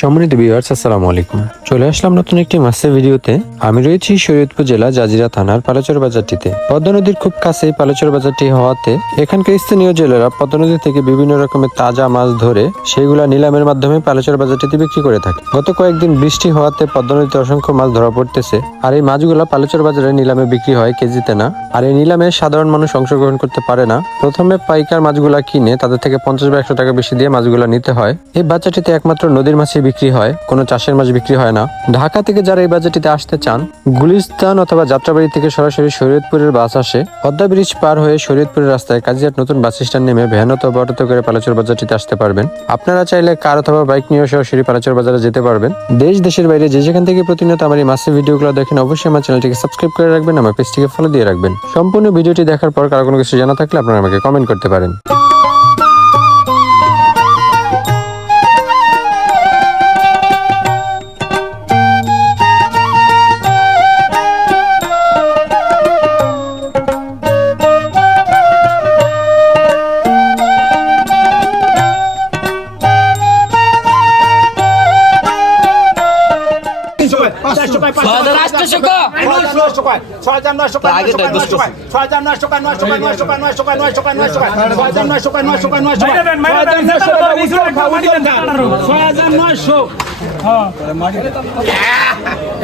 সম্মানিত ভিউয়ার্স, আসসালামু আলাইকুম। চলে আসলাম নতুন একটি মাছের ভিডিওতে। আমি রয়েছি শরীয়তপুর জেলা জাজিরা থানার পালাচর বাজারটিতে। পদ্মা নদীর খুব কাছেই পালাচর বাজারটি হওয়াতে এখানকার স্থানীয় জেলেরা পদ্মা নদী থেকে বিভিন্ন রকমের তাজা মাছ ধরে সেগুলা নিলামের মাধ্যমে পালাচর বাজারটিতে বিক্রি করে থাকে। গত কয়েকদিন বৃষ্টি হওয়াতে পদ্মা নদীতে অসংখ্য মাছ ধরা পড়তেছে, আর এই মাছগুলা পালাচর বাজারে নিলামে বিক্রি হয় কেজিতে না। আর এই নিলামে সাধারণ মানুষ অংশগ্রহণ করতে পারে না। প্রথমে পাইকার মাছগুলা কিনে তাদের থেকে 50 বা 100 টাকা বেশি দিয়ে মাছগুলা নিতে হয়। এই বাজারটিতে একমাত্র নদীর মাছই বিক্রি হয়, কোনো চাষের মাছ বিক্রি হয় না। ঢাকা থেকে যারা এই বাজারটিতে আসতে চান, গুলিস্তান অথবা যাত্রাবাড়ি থেকে সরাসরি শরীয়তপুরের বাস আসে। পদ্মা ব্রিজ পার হয়ে শরীয়তপুরের রাস্তায় কাজিয়াট নতুন বাস স্ট্যান্ড নেমে ভ্যান অথবা অটোতে করে পালাচর বাজারটিতে আসতে পারবেন। আপনারা চাইলে কার অথবা বাইক নিয়ে সরাসরি পালাচর বাজারে যেতে পারবেন। দেশ দেশের বাইরে যে যেখান থেকে প্রতিনিয়ত আমার এই মাছের ভিডিওগুলো দেখেন, অবশ্যই আমার চ্যানেলটিকে সাবস্ক্রাইব করে রাখবেন, আমার পেজটিকে ফলো দিয়ে রাখবেন। সম্পূর্ণ ভিডিওটি দেখার পর কারো কোনো কিছু জানা থাকলে আপনারা আমাকে কমেন্ট করতে পারেন।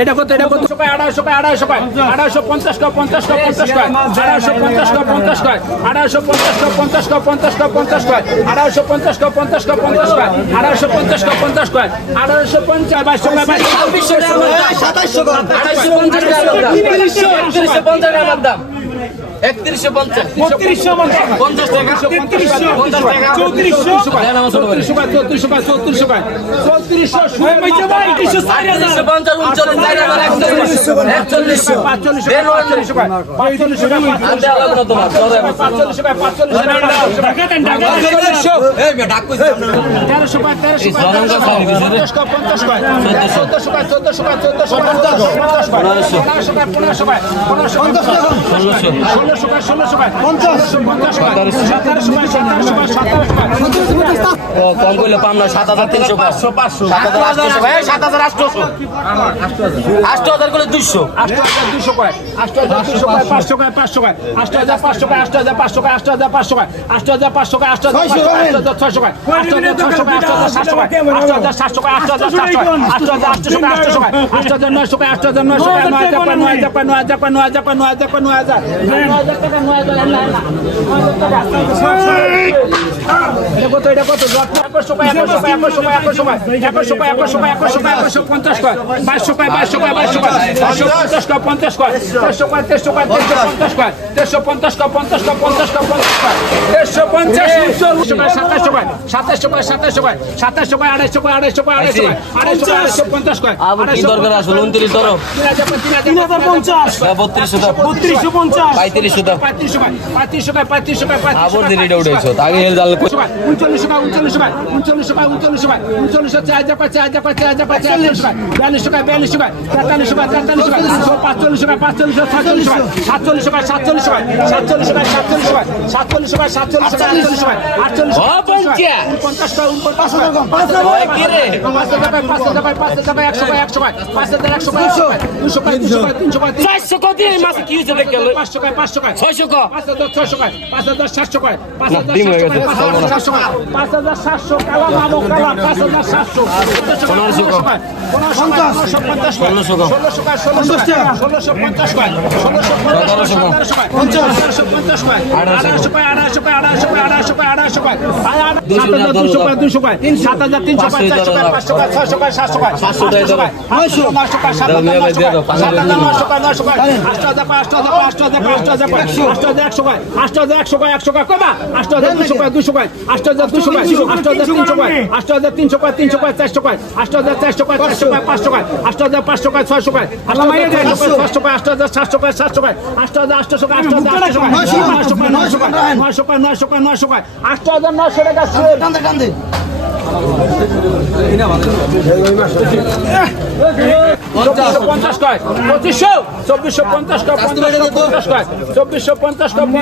এটা কত? এটা কত? 250 250 50 টাকা 50 টাকা 50 টাকা 250 টাকা 50 টাকা 250 টাকা 50 টাকা 50 টাকা 50 টাকা 250 টাকা 50 টাকা 50 টাকা 250 টাকা 50 টাকা 250 টাকা 22 টাকা 2750 টাকা দাম 3150 50 টাকা 50 টাকা 3400 কম করলে পাম না 7300 8000 করে 200 8200 কয় 8200 কয় 500 কয় 500 কয় 8500 কয় 8500 কয় 8500 কয় 8500 কয় 8600 কয় 8600 কয় 8700 কয় 8700 কয় 8700 কয় 8900 কয় 8900 কয় 9000 কয় 9000 এটা কত? এটা কত? 100 কয় 100 কয় 100 কয় 100 কয় 100 কয় 100 কয় 100 কয় 150 কয় 2200 কয় 2200 কয় 2200 কয় 250 কয় 50 কয় 300 কয় 300 কয় 350 কয় 350 কয় 50 কয় 50 কয় 50 কয় 350 2700 কয় 2700 কয় 2700 কয় 2700 কয় 250 কয় 250 কয় 250 কয় আবার কি দরকার আসলে 29 ধরো 3050 3250 3550 3500 কয় 3500 কয় আবার দিলিটা উঠেছো আগে হেল জাল 39 টাকা 39 টাকা 39 টাকা 39 টাকা 40 টাকা 42 টাকা 42 টাকা 43 টাকা 45 টাকা 45 টাকা 45 টাকা 47 টাকা 47 টাকা 47 টাকা 47 টাকা 47 টাকা 47 টাকা 48 পঞ্চাশ কয় 2500 2450 কয় 50 কয় 2450 কয় 50 কয় 50 কয় 50 কয় 2450 কয় 50 কয় 2450 উজ্জ্বল 2700 কয় 2800 কয় 3000 কয় 3000 কয় 3000 কয় 3000 কয় 50 কয় 3800 কয় 3200 কয় 3200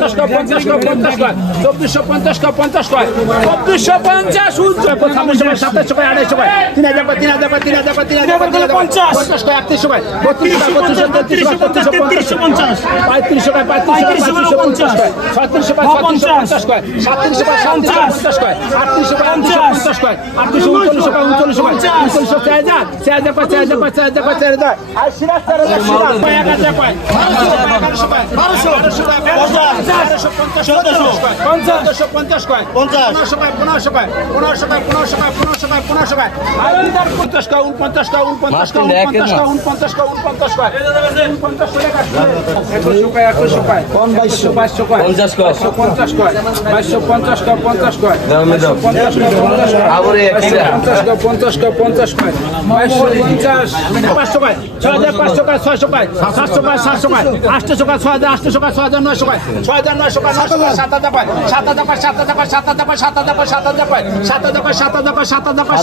কয় 3350 3500 কয় 3500 কয় 3600 কয় 3650 কয় 3700 কয় 3750 কয় 3800 কয় 50 কয় 3800 3900 কয় 3900 কয় 3900 4000 কয় 4000 কয় 4000 কয় 4000 আর সিরাজ 4000 কয় 1000 কয় 1200 কয় 1200 কয় 1550 কয় 1500 কয় 1500 কয় 1500 কয় 1500 কয় 1500 কয় 1500 কয় আর 50 কয় 49 কয় 49 কয় 49 কয় 49 কয় 5100 কয় 2100 কয় 2200 কয় 50 কয় 50 কয় 250 কয় 50 কয় দাও মে দাও 50 কয় 50 কয় আবরে একলা 50 কয় 50 কয় 250 500 কয় 6500 কয় 600 কয় 700 কয় 700 কয় 800 কয় 6800 কয় 6900 কয় 6900 কয় 7000 কয় 7000 কয় 7000 কয় 7000 কয় 7000 কয় 7000 কয় 7000 কয় 7000 কয় 7000 কয় 7000 কয়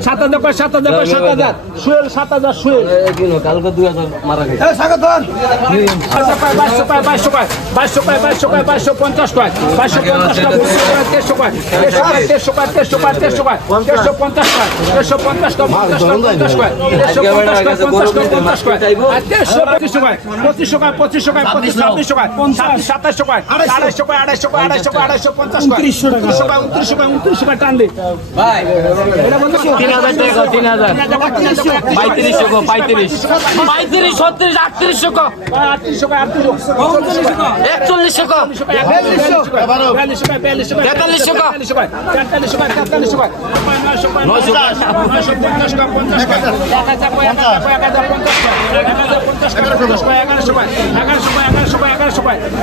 7000 কয় 7000 কয় 7000 সুয়েল 7000 সুয়েল কালকে 2000 মারা গেছে 2200 কয় 2200 কয় 250 কয় 250 কয় 300 কয় 300 কয় 350 কয় 350 কয় 350 কয় 350 কয় 50 কয় 50 কয় আর 325 কয় 2500 কয় 2500 কয় 2600 কয় 2700 কয় 250 কয় 250 কয় 250 কয় 2900 কয় 2900 কয় টান দে ভাই 3000 টাকা 3000 3500 কো 35 35 36 3800 কো 3800 কয় 4100 কো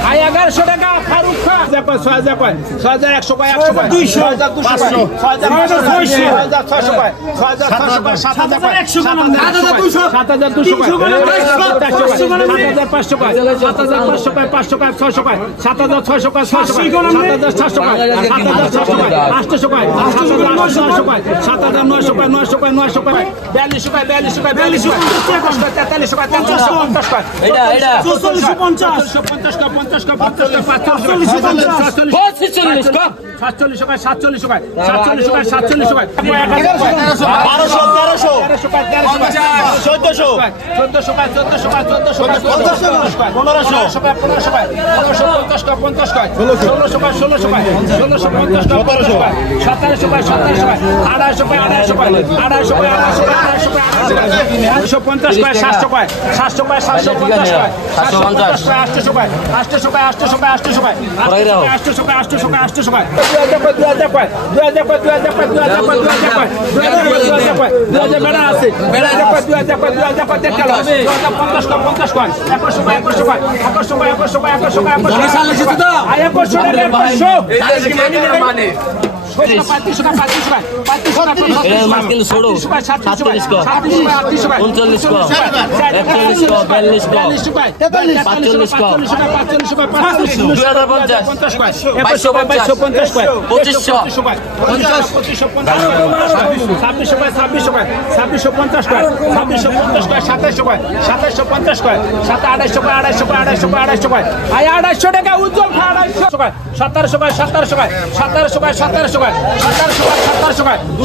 1100 টাকা ফারুক খা 6100 কয় 100 কয় 200 6200 6600 কয় 6600 কয় 7000 কয় 7200 কয় 7500 কয় 7500 কয় 500 কয় 600 কয় 7600 কয় 600 কয় 7700 কয় 800 কয় 800 কয় 7900 কয় 900 কয় 900 কয় 4200 কয় 4200 কয় 4300 কয় 4350 কয় এটা 450 কয় 50 কয় 45 কয় 45 কো 47 কয় 47 কয় 47 কয় 47 কয় 1200 1300 কয় 1400 কয় 1400 কয় 1400 কয় 1400 কয় 1500 কয় 1500 কয় 1550 কয় 1600 কয় 1600 কয় 1650 কয় 1700 কয় 250 কয় 250 কয় 250 কয় 250 কয় 250 কয় 700 কয় 700 কয় 750 কয় 800 কয় 800 কয় 800 কয় 800 কয় 800 কয় 800 কয় 800 কয় 2000 কয় 2000 কয় 2000 কয় 2000 কয় 2000 কয় 2000 বেড়া আছে 2000 কয় 2000 কয় 2000 কয় 50 কয় 50 কয় 100 কয় 100 কয় 100 কয় 100 কয় 100 কয় 100 কয় 100 মানে 35 কয় 35 কয় 35 এটা মার্কেল ছোড়ো 37 কো 39 কো 41 কো 42 কো 45 কো 45 কয় 2050 কয় 2250 কয় 2500 কয় 2650 কয় 2650 কয় 2750 কয় 2750 কয় 2750 কয় 2750 কয় 250 কয় 250 টাকা উজ্জ্বল 250 কয় 1700 কয় 1700 কয় 1700 কয় 1700 কয় 1700 কয়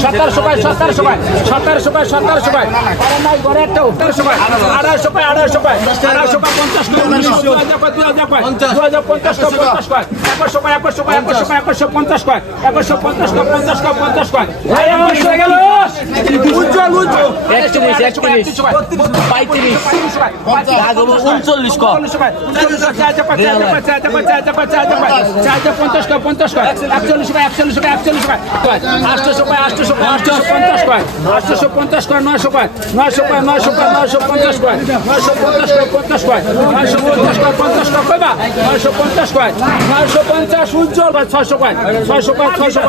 1700 কয় 1700 কয় 1700 কয় 1700 কয় আরে নাই ঘরে একটা 1700 কয় 250 কয় 250 কয় 250 কয় 50 কয় 2000 কয় 2000 কয় 2050 কয় 50 কয় 100 কয় 100 কয় 100 কয় 150 কয় 150 কয় 50 কয় 50 কয় ভাই 100 গেল উজ্জ্বল 31 39 কো 50 কয় 40 কয় 40 কয় 40 কয় 40 কয় 40 কয় 50 কয় 50 কয় 40 কয় 41 কয় 41 কয় 41 কয় আটচল্লিশ কয় 800 কয় 850 কয় 850 কয় 900 কয় 900 কয় 950 কয় 950 কয় 950 কয় 50 কয় কইবা 950 কয় 950 উজ্জ্বল কয় 600 কয় 600 কয় 600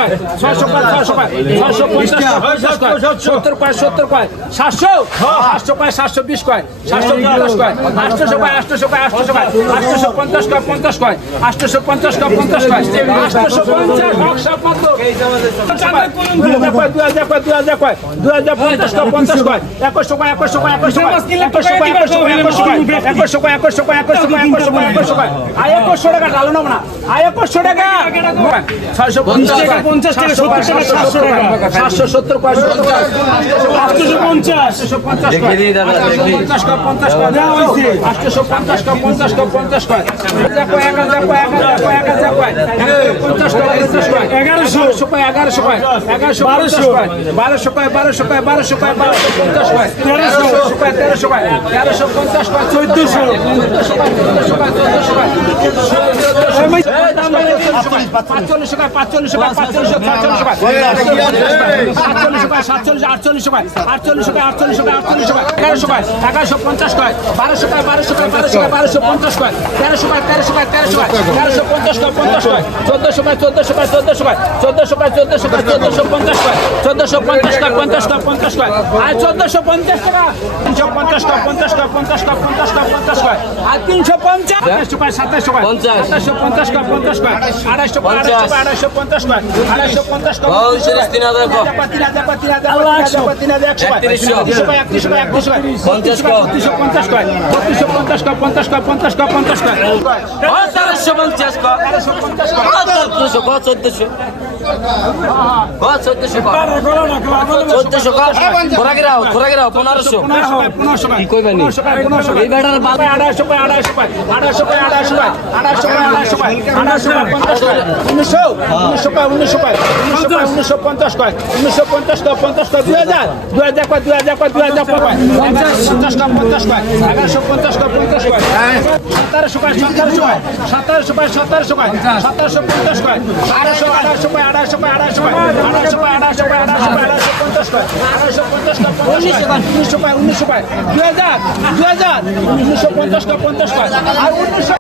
কয় 600 কয় 600 কয় 650 কয় 70 কয় 70 কয় 700 700 কয় 720 কয় 750 কয় 800 কয় 800 কয় 800 কয় 850 কয় 50 কয় 850 কয় 50 কয় 850 বক্সা মাত্র 2000 কয় 2000 কয় 2000 কয় 2050 কয় 50 কয় 2100 কয় 2100 কয় 2100 কয় 2100 কয় 2100 কয় 2100 কয় 2100 কয় আয় 2100 টাকা ডালো না আয় 2100 টাকা 650 টাকা 50 টাকা 70 টাকা 700 টাকা 770 কয় 850 850 কয় দেখি দাদা দেখি 50 কয় 50 কয় দেওয়া হইছে 850 কয় 50 কয় 50 কয় 1000 কয় 1000 কয় 1000 কয় 50 কয় 50 কয় 1100 কয় 1100 কয় 1100 কয় 1200 কয় 1200 কয় 1200 কয় 1250 কয় 1300 কয় 1300 কয় 1350 কয় 1400 কয় 1400 কয় 1400 কয় 45 কয় 45 কয় 45 কয় 47 কয় 48 কয় 48 কয় 48 কয় 1100 কয় 1150 কয় 1200 কয় 1200 কয় 1250 কয় 1300 কয় 1300 কয় 1350 কয় 50 কয় 1400 কয় 1400 কয় 1400 কয় 1400 কয় 1400 কয় 1450 কয় 1450 কয় 50 কয় 50 কয় আর 1450 টাকা 350 কয় 50 কয় 50 কয় 50 কয় 50 কয় আর 350 2700 কয় 2700 কয় 2750 কয় 50 কয় 250 কয় 250 কয় 250 কয় 3000 কয় 1350 কয় 1450 কয় 1400 ঘোরা গেরাও 1500 কি কইবেন এই বেটার বাল 250 কয় 250 কয় 250 কয় 250 কয় 250 কয় 250 কয় 1900 কয় 1900 কয় 1950 কয় 1950 কয় 50 কয় 2000 কয় 2000 কয় 2000 কয় 50 কয় 50 কয় 1150 কয় 50 কয় 1700 কয় 1700 কয় 1700 কয় 1700 কয় 1750 কয় 1800 কয় 1800 কয় 1800 কয় 1800 কয় 1800 কয় 1850 কয় 1850 কয় 1900 কয় 1900 কয় 2000 1950 কয় 50 কয় আর 1900